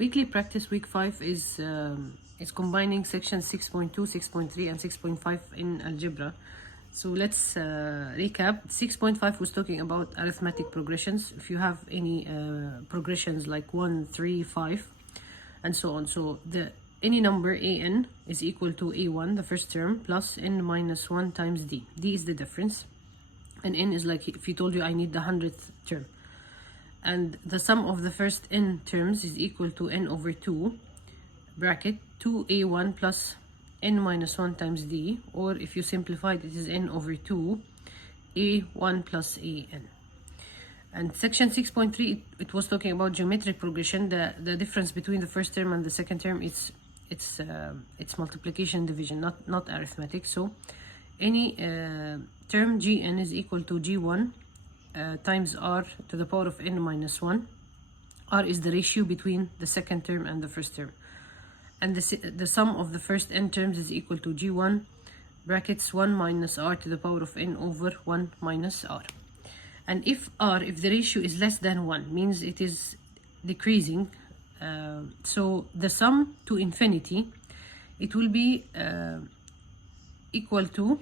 Weekly practice week 5 is combining section 6.2, 6.3 and 6.5 in algebra. So let's recap. 6.5 was talking about arithmetic progressions. If you have any progressions like 1, 3, 5 and so on. So any number an is equal to a1, the first term, plus n minus 1 times d. D is the difference. And n is like if you told you I need the 100th term. And the sum of the first n terms is equal to n over 2 bracket 2a1 plus n minus 1 times d, or if you simplify it is n over 2 a1 plus an. And section 6.3 it was talking about geometric progression. The difference between the first term and the second term it's multiplication division, not arithmetic. So any term gn is equal to g1 times r to the power of n minus 1. R is the ratio between the second term and the first term. And the sum of the first n terms is equal to g1 brackets 1 minus r to the power of n over 1 minus r. And if the ratio is less than 1, means it is decreasing. So the sum to infinity, it will be equal to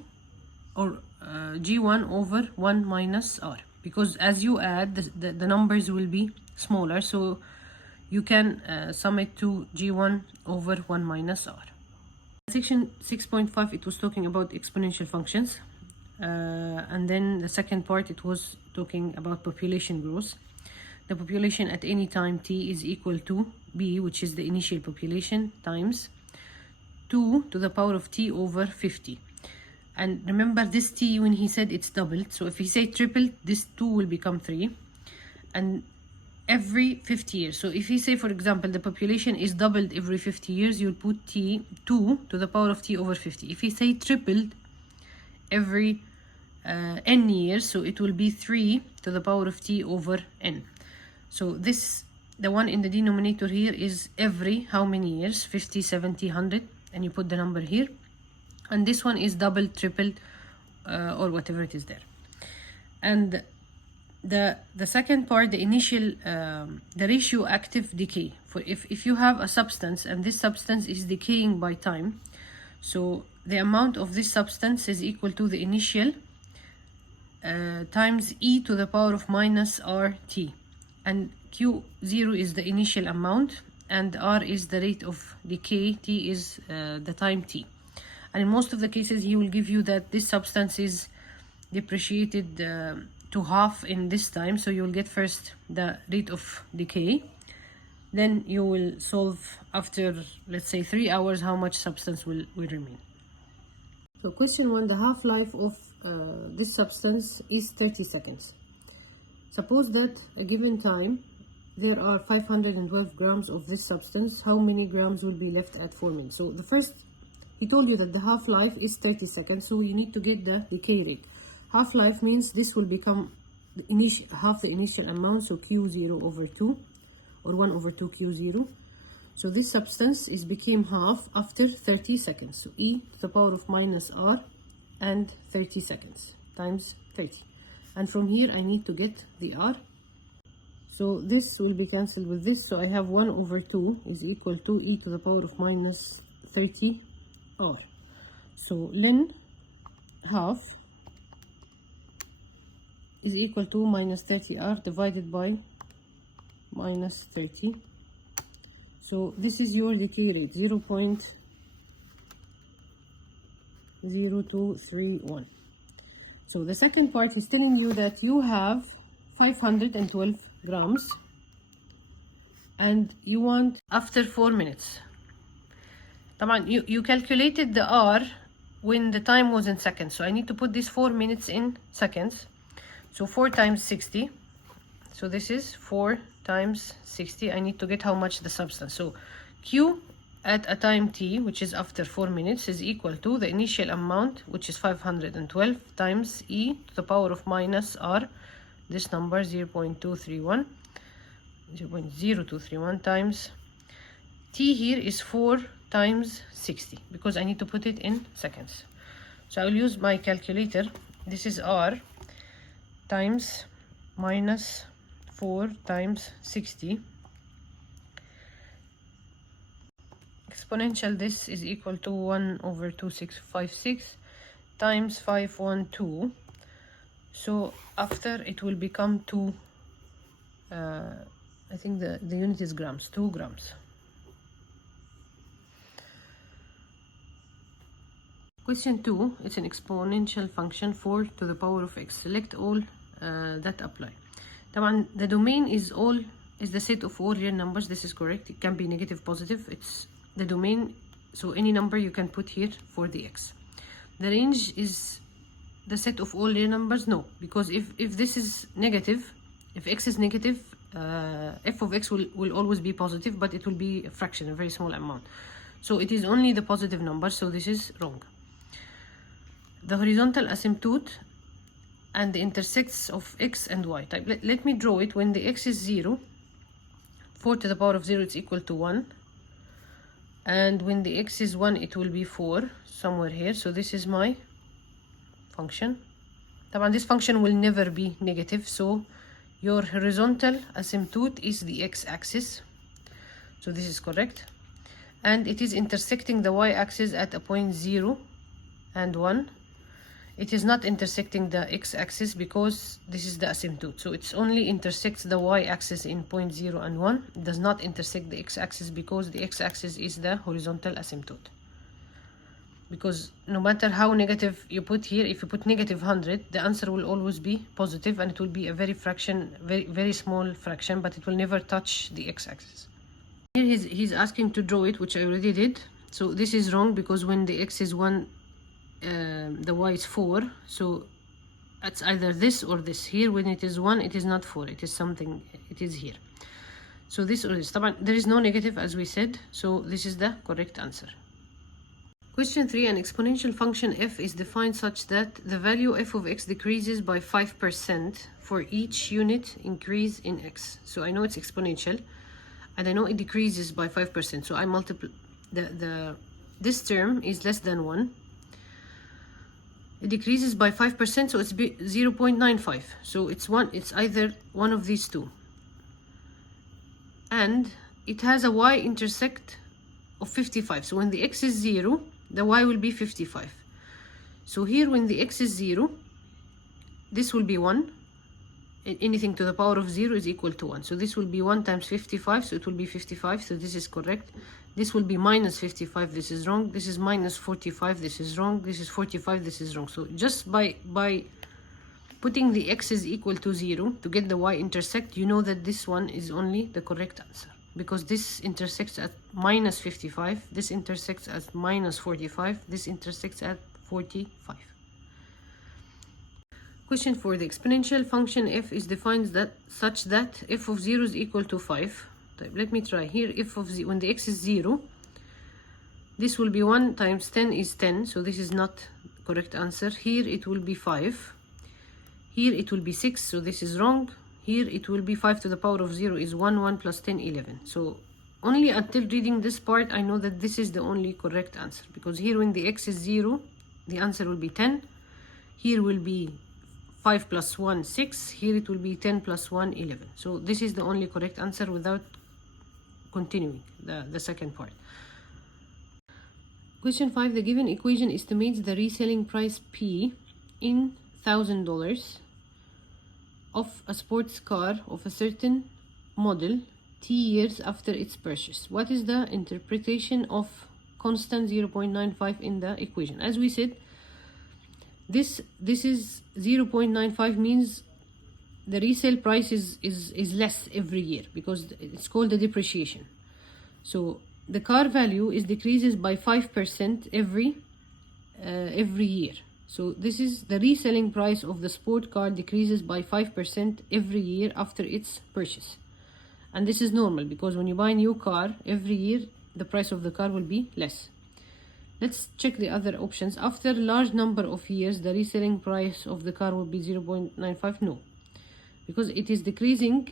or g1 over 1 minus r, because as you add the numbers will be smaller, so you can sum it to g1 over 1 minus r. Section 6.5 it was talking about exponential functions, and then the second part it was talking about population growth. The population at any time t is equal to b, which is the initial population, times 2 to the power of t over 50. And remember this t, when he said it's doubled, so if he say tripled, this 2 will become 3, and every 50 years. So if he say, for example, the population is doubled every 50 years, you'll put t 2 to the power of t over 50. If he say tripled every n years, so it will be 3 to the power of t over n. So this, the one in the denominator here is every how many years, 50, 70, 100, and you put the number here. And this one is doubled, tripled, or whatever it is there. And the second part, the initial, the radioactive decay. For if you have a substance and this substance is decaying by time, so the amount of this substance is equal to the initial times e to the power of minus rt. And q0 is the initial amount, and r is the rate of decay, t is the time t. And in most of the cases he will give you that this substance is depreciated to half in this time, so you will get first the rate of decay, then you will solve after, let's say, 3 hours how much substance will remain. So question 1, the half-life of this substance is 30 seconds. Suppose that a given time there are 512 grams of this substance. How many grams will be left at 4 minutes? So the first, he told you that the half-life is 30 seconds, so you need to get the decay rate. Half-life means this will become half the initial amount, so q0 over 2, or 1 over 2 q0. So this substance became half after 30 seconds. So e to the power of minus r and 30 seconds times 30. And from here I need to get the r. So this will be cancelled with this, so I have 1 over 2 is equal to e to the power of minus 30 r. So ln half is equal to minus 30r divided by minus 30. So this is your decay rate, 0.0231. So the second part is telling you that you have 512 grams and you want after 4 minutes. You calculated the r when the time was in seconds, so I need to put this 4 minutes in seconds. So 4 times 60, so this is 4 times 60. I need to get how much the substance. So q at a time t, which is after 4 minutes, is equal to the initial amount, which is 512, times e to the power of minus r, this number 0.0231 times t here is 4 times 60, because I need to put it in seconds. So I will use my calculator. This is r times minus 4 times 60 exponential this is equal to 1 over 2656 times 512. So after it will become 2, I think the unit is grams, 2 grams. Question 2, it's an exponential function 4 to the power of x. Select all that apply. طبعا the domain is the set of all real numbers. This is correct. It can be negative, positive. It's the domain, so any number you can put here for the x. The range is the set of all real numbers. No, because if this is negative, if x is negative, f of x will always be positive, but it will be a fraction, a very small amount. So it is only the positive number, so this is wrong. The horizontal asymptote and the intersects of x and y. Type. Let me draw it. When the x is 0, 4 to the power of 0 is equal to 1. And when the x is 1, it will be 4, somewhere here. So this is my function. This function will never be negative, so your horizontal asymptote is the x-axis. So this is correct. And it is intersecting the y-axis at a point 0 and 1. It is not intersecting the x-axis because this is the asymptote. So it's only intersects the y-axis in point 0 and 1. It does not intersect the x-axis because the x-axis is the horizontal asymptote. Because no matter how negative you put here, if you put negative 100, the answer will always be positive, and it will be a very small fraction, but it will never touch the x-axis. Here he's asking to draw it, which I already did. So this is wrong because when the x is 1, the y is 4, so it's either this or this. Here when it is 1, it is not 4, it is something, it is here. So this or this. There is no negative, as we said, so this is the correct answer. Question 3, an exponential function f is defined such that the value f of x decreases by 5% for each unit increase in x. So I know it's exponential, and I know it decreases by 5%, so I multiply this term is less than 1. It decreases by 5%, so it's 0.95. So it's either one of these two. And it has a y-intersect of 55. So when the x is 0, the y will be 55. So here when the x is 0, this will be 1. Anything to the power of 0 is equal to 1. So this will be 1 times 55, so it will be 55. So this is correct. This will be minus 55, this is wrong. This is minus 45, this is wrong. This is 45, this is wrong. So just by putting the x is equal to 0 to get the y-intersect, you know that this one is only the correct answer. Because this intersects at minus 55, this intersects at minus 45, this intersects at 45. Question 4, the exponential function f is defined such that f of 0 is equal to 5. Let me try here. F of 0, when the x is 0, this will be 1 times 10 is 10, so this is not correct answer. Here it will be 5. Here it will be 6, so this is wrong. Here it will be 5 to the power of 0 is 1, 1 plus 10, 11. So only until reading this part, I know that this is the only correct answer. Because here when the x is 0, the answer will be 10. Here will be 5 plus 1, 6. Here it will be 10 plus 1, 11. So this is the only correct answer without continuing the second part. Question 5, the given equation estimates the reselling price P in $1,000 of a sports car of a certain model T years after its purchase. What is the interpretation of constant 0.95 in the equation? As we said, this is 0.95 means the resale price is less every year because it's called the depreciation. So the car value decreases by 5% every year. So this is the reselling price of the sport car decreases by 5% every year after its purchase. And this is normal because when you buy a new car, every year the price of the car will be less. Let's check the other options. After a large number of years, the reselling price of the car will be 0.95. No, because it is decreasing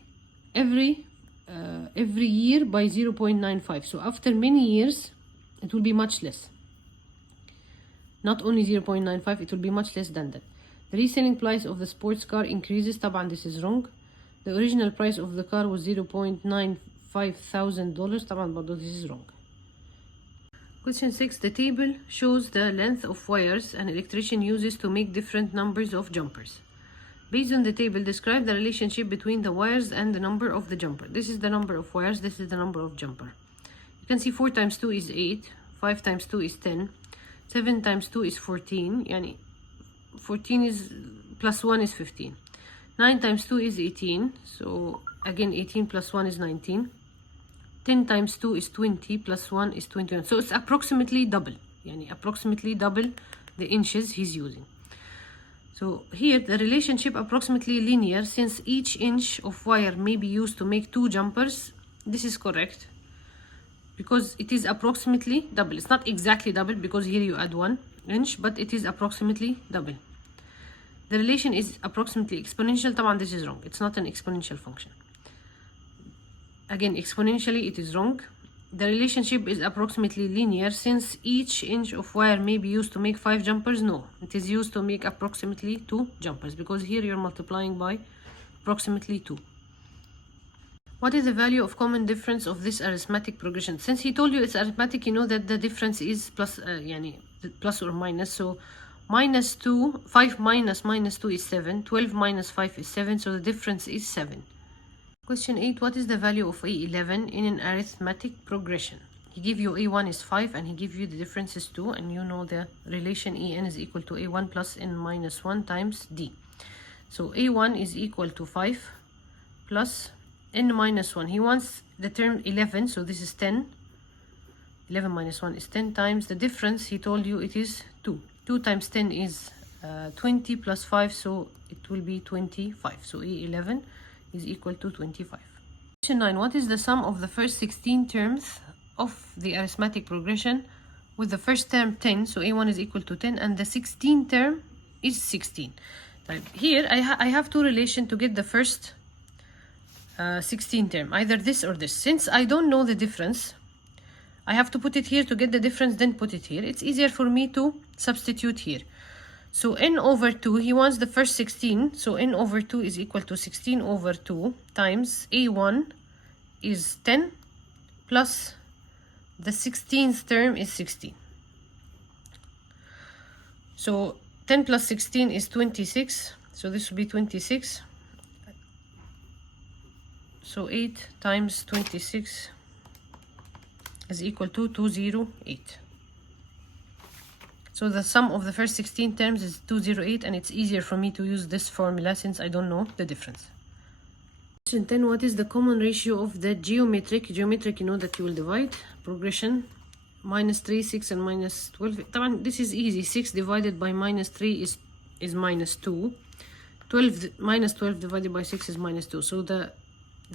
every year by 0.95. So after many years, it will be much less. Not only 0.95, it will be much less than that. The reselling price of the sports car increases. طبعا this is wrong. The original price of the car was $0.95 thousand. طبعا برضو this is wrong. Question 6. The table shows the length of wires an electrician uses to make different numbers of jumpers. Based on the table, describe the relationship between the wires and the number of the jumper. This is the number of wires, this is the number of jumper. You can see 4 times 2 is 8, 5 times 2 is 10, 7 times 2 is 14, yani 14 is plus 1 is 15. 9 times 2 is 18, so again 18 plus 1 is 19. 10 times 2 is 20, plus 1 is 21. So it's approximately double, yani approximately double the inches he's using. So here the relationship approximately linear, since each inch of wire may be used to make 2 jumpers. This is correct because it is approximately double. It's not exactly double because here you add 1 inch, but it is approximately double. The relation is approximately exponential. طبعا this is wrong. It's not an exponential function. Again, exponentially it is wrong. The relationship is approximately linear, since each inch of wire may be used to make 5 jumpers. No, it is used to make approximately 2 jumpers because here you're multiplying by approximately 2. What is the value of common difference of this arithmetic progression? Since he told you it's arithmetic, you know that the difference is plus, plus or minus. So minus 2, 5 minus 2 is 7, 12 minus 5 is 7, so the difference is 7. Question 8. What is the value of A11 in an arithmetic progression? He give you A1 is 5 and he give you the difference is 2, and you know the relation En is equal to A1 plus N minus 1 times D. So A1 is equal to 5 plus N minus 1. He wants the term 11, so this is 10. 11 minus 1 is 10 times the difference. He told you it is 2. 2 times 10 is 20 plus 5, so it will be 25. So A11 is equal to 25. Question 9. What is the sum of the first 16 terms of the arithmetic progression with the first term 10? So A1 is equal to 10 and the 16th term is 16. Right. Here I have two relations to get the first 16 term, either this or this. Since I don't know the difference, I have to put it here to get the difference, then put it here. It's easier for me to substitute here. So n over 2, he wants the first 16, so n over 2 is equal to 16 over 2 times A1 is 10 plus the 16th term is 16. So 10 plus 16 is 26, so this will be 26. So 8 times 26 is equal to 208. So the sum of the first 16 terms is 208, and it's easier for me to use this formula since I don't know the difference. Question 10. What is the common ratio of the geometric, you know that you will divide, progression, minus 3, 6 and minus 12. This is easy. 6 divided by minus 3 is minus 2. 12 minus 12 divided by 6 is minus 2. So the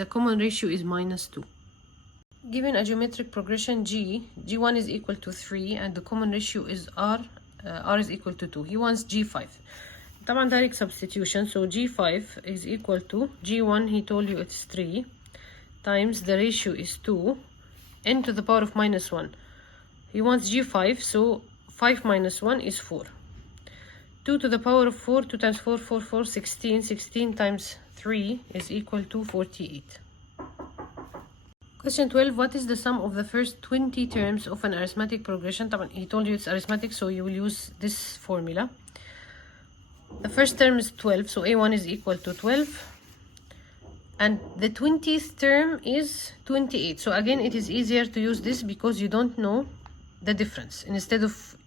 common ratio is minus 2. Given a geometric progression G1 is equal to 3 and the common ratio is R is equal to 2. He wants G5. طبعا direct substitution, so G5 is equal to G1, he told you it's 3 times the ratio is 2, n to the power of minus 1. He wants G5, so 5 minus 1 is 4. 2 to the power of 4, 2 times 4, 4, 4, 16. 16 times 3 is equal to 48. Question 12. What is the sum of the first 20 terms of an arithmetic progression? He told you it's arithmetic, so you will use this formula. The first term is 12, so A1 is equal to 12. And the 20th term is 28. So again, it is easier to use this because you don't know the difference. Instead of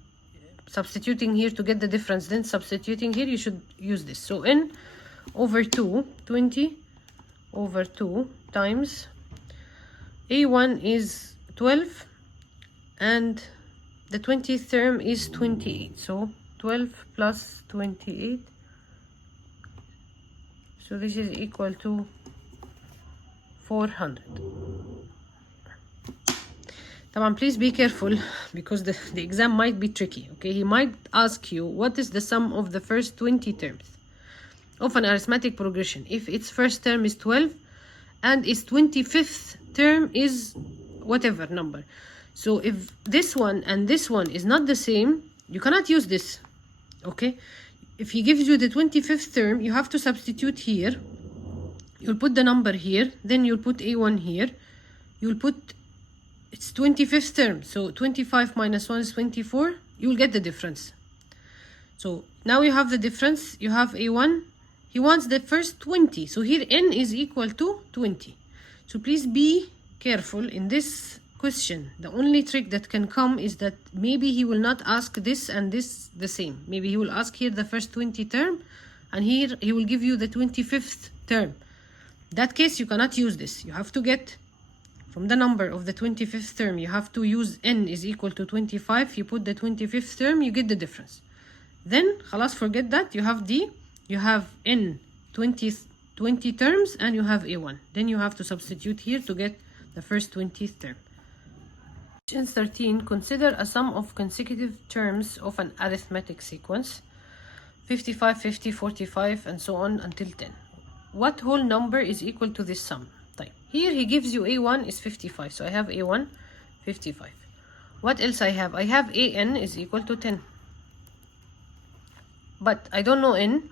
substituting here to get the difference, then substituting here, you should use this. So n over 2, 20 over 2 times A1 is 12 and the 20th term is 28. So 12 plus 28. So this is equal to 400. Please be careful because the exam might be tricky. Okay, he might ask you what is the sum of the first 20 terms of an arithmetic progression if its first term is 12 and its 25th term is whatever number. So if this one and this one is not the same, you cannot use this. Okay, if he gives you the 25th term, you have to substitute here. You'll put the number here, then you'll put A1 here, you'll put It's 25th term, so 25 minus 1 is 24. You will get the difference. So now you have the difference. You have A1. He wants the first 20. So here n is equal to 20. So please be careful in this question. The only trick that can come is that maybe he will not ask this and this the same. Maybe he will ask here the first 20 term, and here he will give you the 25th term. In that case, you cannot use this. You have to get from the number of the 25th term, you have to use n is equal to 25. You put the 25th term, you get the difference. Then, خلاص, forget that. You have n 20 terms, and you have A1. Then you have to substitute here to get the first 20th term. Question 13. Consider a sum of consecutive terms of an arithmetic sequence. 55, 50, 45, and so on until 10. What whole number is equal to this sum? Here he gives you A1 is 55. So I have A1, 55. What else I have? I have AN is equal to 10. But I don't know n,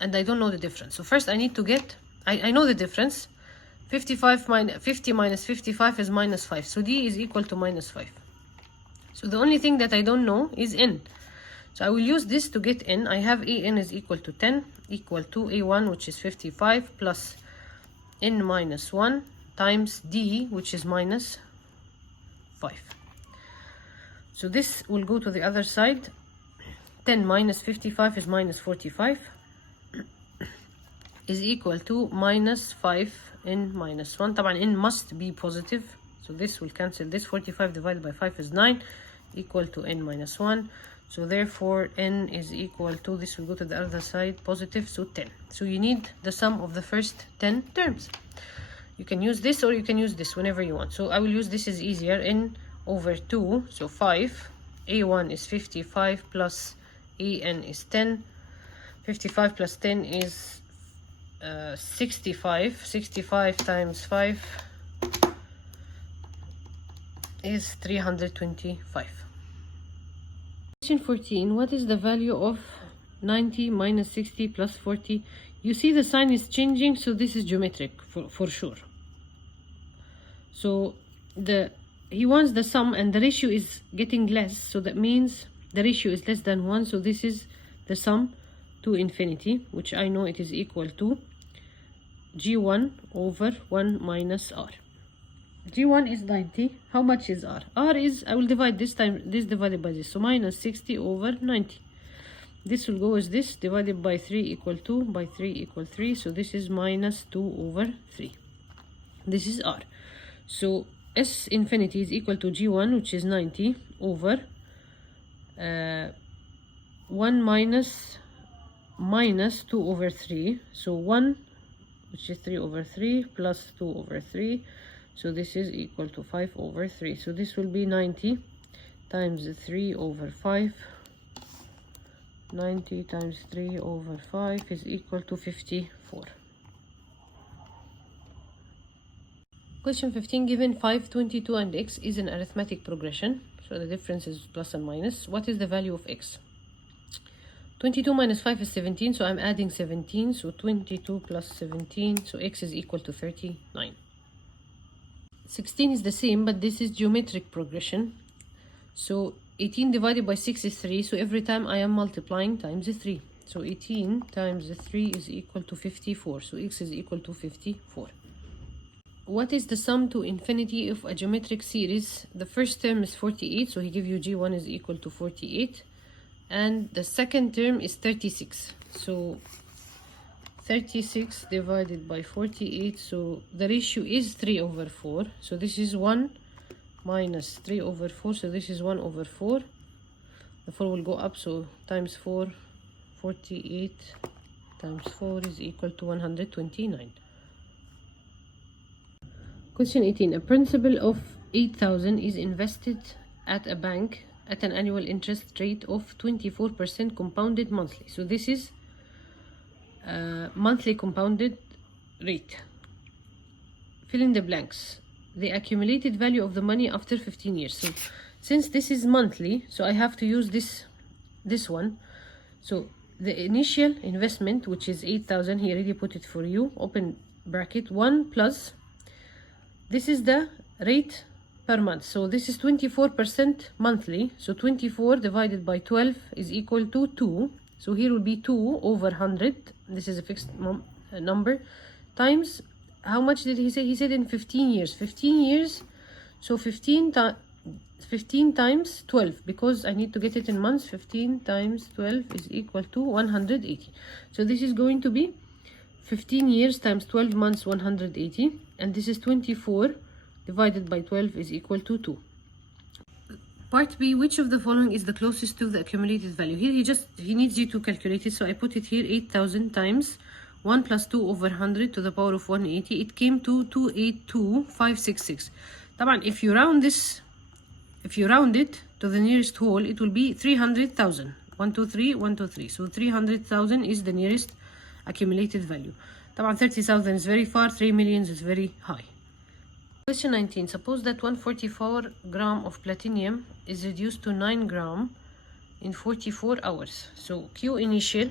and I don't know the difference. So first I need to get, I know the difference. 50 minus 55 is minus 5. So D is equal to minus 5. So the only thing that I don't know is n. So I will use this to get n. I have AN is equal to 10, equal to A1, which is 55, plus n minus 1 times D, which is minus 5. So this will go to the other side. 10 minus 55 is minus 45, is equal to minus 5 n minus 1. طبعا n must be positive, so this will cancel this. 45 divided by 5 is 9, equal to n minus 1. So therefore n is equal to, this will go to the other side, positive, so 10. So you need the sum of the first 10 terms. You can use this or you can use this whenever you want. So I will use this, is easier. N over 2, so 5. A1 is 55 plus AN is 10. 55 plus 10 is 65. 65 times 5 is 325. Question 14. What is the value of 90 minus 60 plus 40? You see the sign is changing, so this is geometric for sure. So he wants the sum, and the ratio is getting less, so that means the ratio is less than 1. So this is the sum to infinity, which I know it is equal to G1 over 1 minus R. G1 is 90. How much is R? R is, I will divide this time, this divided by this. So minus 60 over 90. This will go as this, divided by 3 equal 2, by 3 equal 3. So this is minus 2 over 3. This is R. So S infinity is equal to G1, which is 90, over 1 minus 2 over 3. So 1, which is 3 over 3, plus 2 over 3. So this is equal to 5 over 3. So this will be 90 times 3 over 5. 90 times 3 over 5 is equal to 54. Question 15. Given 5, 22, and x is an arithmetic progression, so the difference is plus and minus. What is the value of x? 22 minus 5 is 17, so I'm adding 17. So 22 plus 17, so x is equal to 39. 16 is the same, but this is geometric progression. So 18 divided by 6 is 3, so every time I am multiplying times 3. So 18 times 3 is equal to 54, so x is equal to 54. What is the sum to infinity of a geometric series? The first term is 48, so he gives you G1 is equal to 48. And the second term is 36. So 36 divided by 48, so the ratio is 3 over 4. So this is 1 minus 3 over 4, so this is 1 over 4. The 4 will go up, so times 4, 48 times 4 is equal to 129. Question 18. A principal of 8,000 is invested at a bank at an annual interest rate of 24% compounded monthly. So this is monthly compounded rate. Fill in the blanks. The accumulated value of the money after 15 years. So since this is monthly, so I have to use this one. So the initial investment, which is 8,000, he already put it for you, open bracket, 1 plus, this is the rate per month. So this is 24% monthly. So 24 divided by 12 is equal to 2. So here will be 2 over 100. This is a fixed number. Times, how much did he say? He said in 15 years. 15 years. So 15 times 12, because I need to get it in months. 15 times 12 is equal to 180. So this is going to be 15 years times 12 months, 180. And this is 24 divided by 12 is equal to 2. Part B, which of the following is the closest to the accumulated value? Here he needs you to calculate it, so I put it here. 8,000 times 1 plus 2 over 100 to the power of 180. It came to 282,566. طبعا if you round it to the nearest whole, it will be 300,000. 123, 123. So 300,000 is the nearest accumulated value. طبعا 30,000 is very far, 3 million is very high. Question 19. Suppose that 144 gram of platinum is reduced to 9 gram in 44 hours. So Q initial,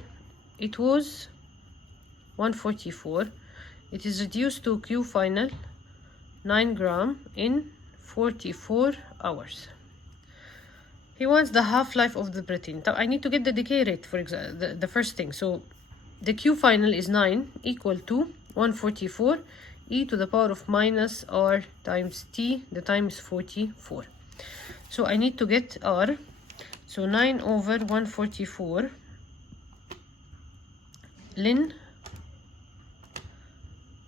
it was 144. It is reduced to Q final, 9 gram in 44 hours. He wants the half-life of the platinum. I need to get the decay rate, for example, the first thing. So the Q final is 9 equal to 144 e to the power of minus r times t. The time is 44. So I need to get r. So 9 over 144 ln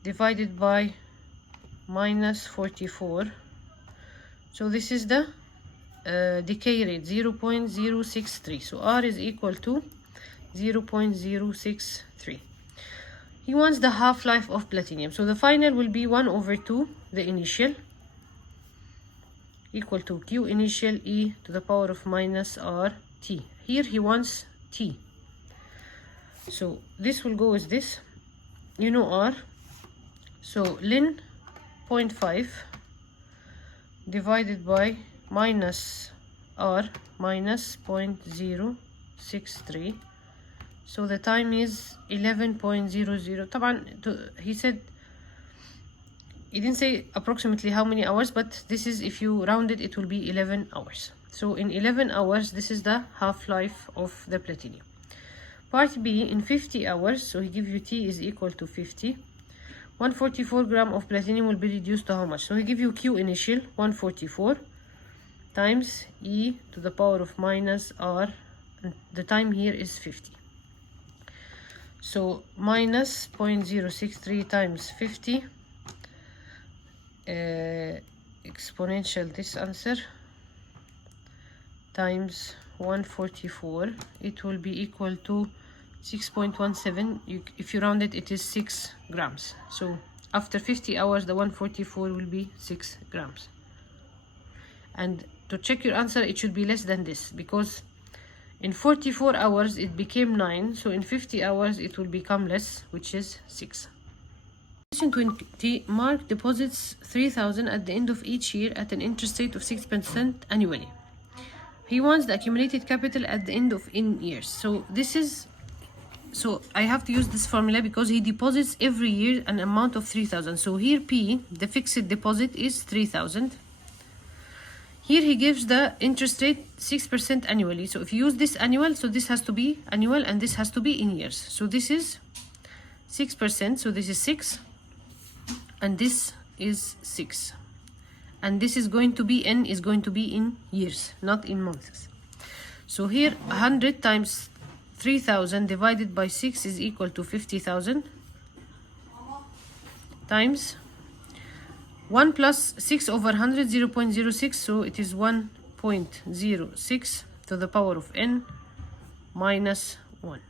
divided by minus 44. So this is the decay rate, 0.063. So r is equal to 0.063. He wants the half-life of platinum. So the final will be 1 over 2, the initial, equal to Q initial e to the power of minus r t. Here he wants t. So this will go with this. You know r. So ln 0.5 divided by minus r minus 0.063. So the time is 11.00. طبعا he said, he didn't say approximately how many hours, but this is, if you round it, it will be 11 hours. So in 11 hours, this is the half-life of the platinum. Part B, in 50 hours, so he gives you T is equal to 50. 144 gram of platinum will be reduced to how much? So he gives you Q initial, 144, times E to the power of minus R, and the time here is 50. So minus 0.063 times 50, exponential this answer, times 144, it will be equal to 6.17. If you round it, it is 6 grams. So after 50 hours, the 144 will be 6 grams. And to check your answer, it should be less than this, because in 44 hours it became 9, so in 50 hours it will become less, which is 6. Question 20. Mark deposits 3,000 at the end of each year at an interest rate of 6% annually. He wants the accumulated capital at the end of n years. So this is, so I have to use this formula because he deposits every year an amount of 3,000. So here P, the fixed deposit, is 3,000. Here he gives the interest rate 6% annually. So if you use this annual, so this has to be annual and this has to be in years. So this is 6%, so this is 6, and this is 6. And this is going to be, n is going to be in years, not in months. So here 100 times 3,000 divided by 6 is equal to 50,000 times 1 plus 6 over 100, 0.06, so it is 1.06 to the power of n minus 1.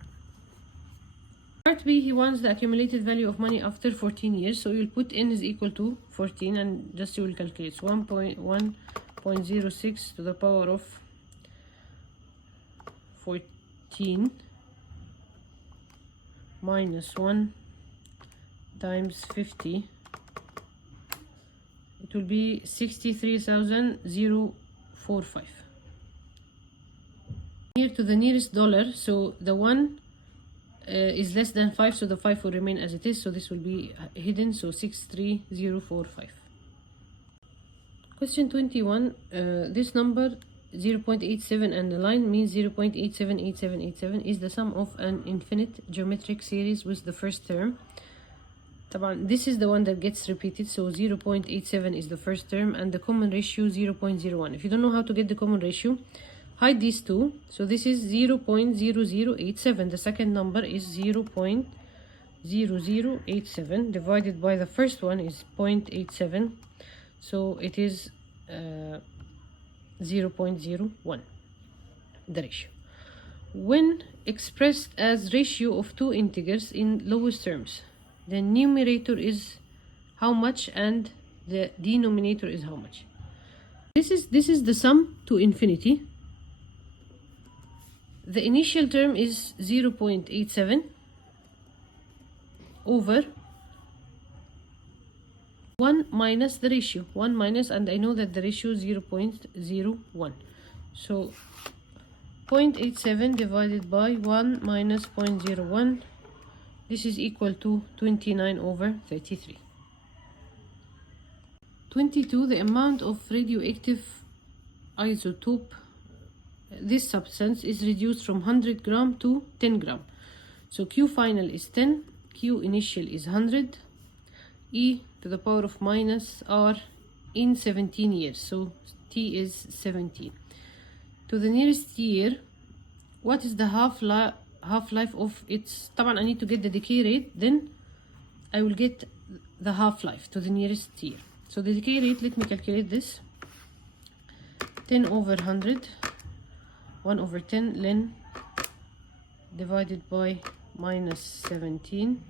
Part B, he wants the accumulated value of money after 14 years, so you'll put n is equal to 14 and just you will calculate. So 1.06 to the power of 14 minus 1 times 50. It will be 63,045. Here to the nearest dollar, so the 1 is less than 5, so the 5 will remain as it is, so this will be hidden, so 63045. Question 21, this number 0.87 and the line means 0.878787 is the sum of an infinite geometric series with the first term. This is the one that gets repeated, so 0.87 is the first term and the common ratio 0.01. If you don't know how to get the common ratio, hide these two. So this is 0.0087. The second number is 0.0087 divided by the first one is 0.87. So it is 0.01, the ratio. When expressed as ratio of two integers in lowest terms, the numerator is how much and the denominator is how much. This is the sum to infinity. The initial term is 0.87 over 1 minus the ratio, 1 minus, and I know that the ratio is 0.01. So 0.87 divided by 1 minus 0.01, this is equal to 29 over 33. 22, the amount of radioactive isotope, this substance is reduced from 100 gram to 10 gram. So Q final is 10, Q initial is 100, E to the power of minus R in 17 years, so T is 17. To the nearest year, what is the half-life of its, I need to get the decay rate, then I will get the half-life to the nearest year. So the decay rate, let me calculate this. 10 over 100, 1 over 10 ln divided by minus 17.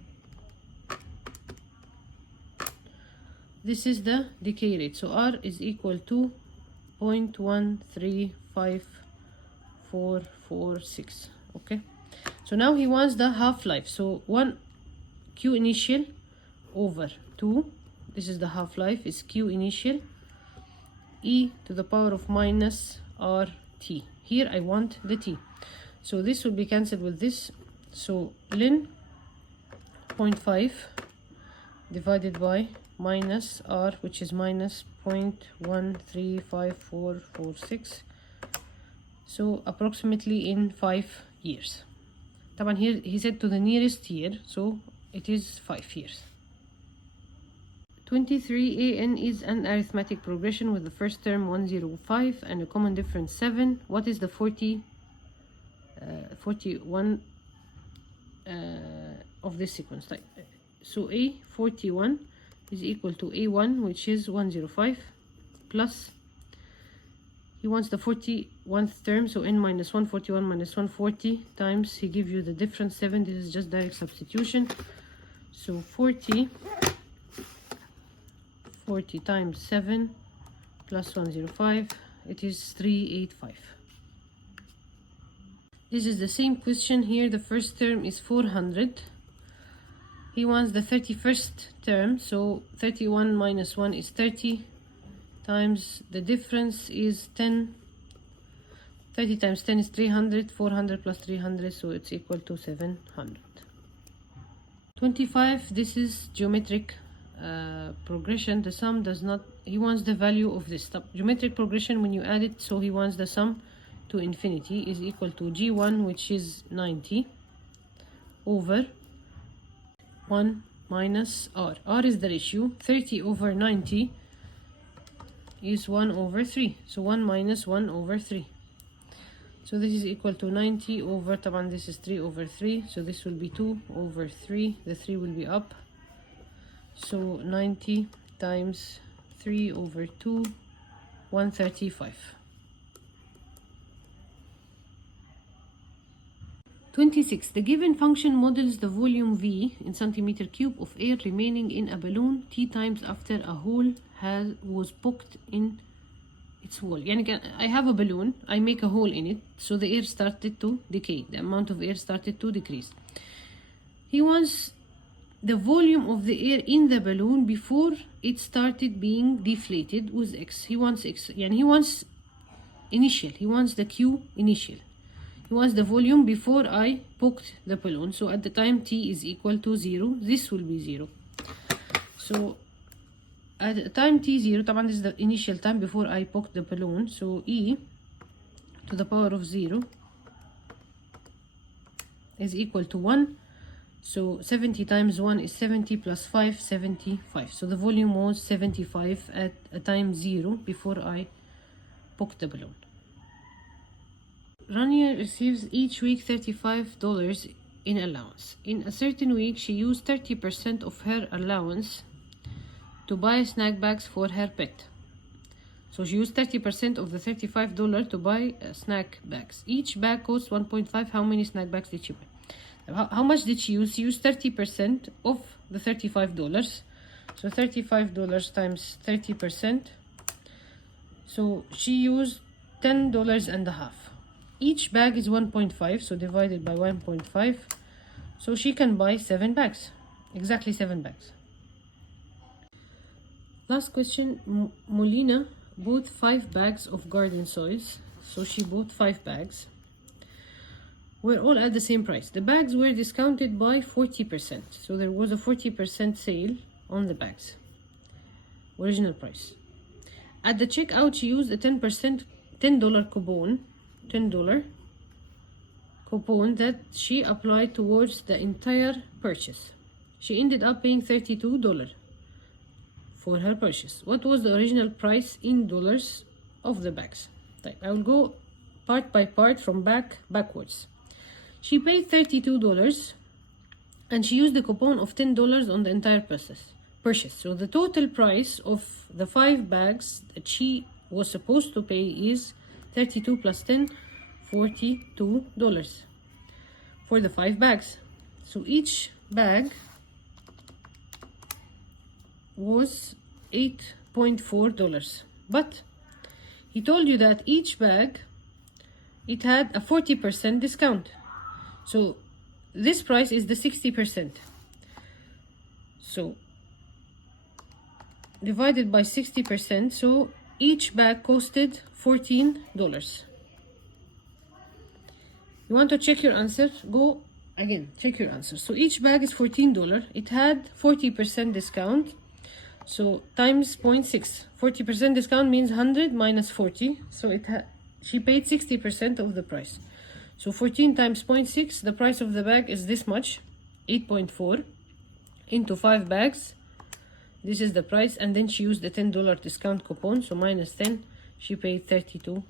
This is the decay rate, so R is equal to 0.135446. okay, so now he wants the half-life, so 1 Q initial over 2, this is the half-life, is Q initial, E to the power of minus R T. Here I want the T, so this will be cancelled with this, so ln 0.5 divided by minus R, which is minus 0.135446, so approximately in 5 years. Here he said to the nearest year, so it is 5 years. 23, AN is an arithmetic progression with the first term 105 and a common difference 7. What is the 41 of this sequence type? So A41 is equal to A1, which is 105, plus he wants the 41th term, so n minus 1, 41 minus 140 times, he gives you the difference 7. This is just direct substitution, so 40 times 7 plus 105, it is 385. This is the same question here. The first term is 400. He wants the 31st term, so 31 minus 1 is 30 times the difference is 10. 30 times 10 is 300, 400 plus 300, so it's equal to 700. 25, this is geometric progression. The sum does not, he wants the value of this geometric progression when you add it, so he wants the sum to infinity is equal to G1, which is 90, over 1 minus R. R is the ratio. 30 over 90 is 1 over 3, so 1 minus 1 over 3. So this is equal to 90 over, this is 3 over 3, so this will be 2 over 3, the 3 will be up, so 90 times 3 over 2, 135. 26. The given function models the volume V in centimeter cube of air remaining in a balloon T times after a hole was poked in its wall. I have a balloon, I make a hole in it, so the air started to decay, the amount of air started to decrease. He wants the volume of the air in the balloon before it started being deflated with X. He wants X, he wants initial, he wants the Q initial. He wants the volume before I poked the balloon, so at the time T is equal to 0, this will be 0. So at time t0 طبعا this is the initial time before I poked the balloon, so e to the power of 0 is equal to 1. So 70 times 1 is 70 plus 5, 75. So the volume was 75 at a time 0 before I poked the balloon. Rania receives each week $35 in allowance. In a certain week, she used 30% of her allowance to buy snack bags for her pet. So she used 30% of the $35 to buy snack bags. Each bag costs 1.5. How many snack bags did she buy? How much did she use? She used 30% of the $35. So $35 times 30%. So she used $10.50. Each bag is 1.5, so divided by 1.5. So she can buy 7 bags. Exactly 7 bags. Last question. Molina bought 5 bags of garden soils. So she bought 5 bags. We're all at the same price. The bags were discounted by 40%. So there was a 40% sale on the bags. Original price. At the checkout, she used a $10 coupon. $10 coupon that she applied towards the entire purchase. She ended up paying $32 for her purchase. What was the original price in dollars of the bags? I will go part by part from backwards. She paid $32 and she used the coupon of $10 on the entire purchase. So the total price of the 5 bags that she was supposed to pay is 32 plus 10, $42 for the 5 bags. So each bag was $8.4. But he told you that each bag, it had a 40% discount. So this price is the 60%. So divided by 60%, so each bag costed $14. You want to check your answer? Go again, check your answer. So each bag is $14. It had 40% discount. So times 0.6. 40% discount means 100 minus 40. So she paid 60% of the price. So 14 times 0.6, the price of the bag is this much, 8.4 into 5 bags. This is the price, and then she used the $10 discount coupon, so minus 10, she paid $32.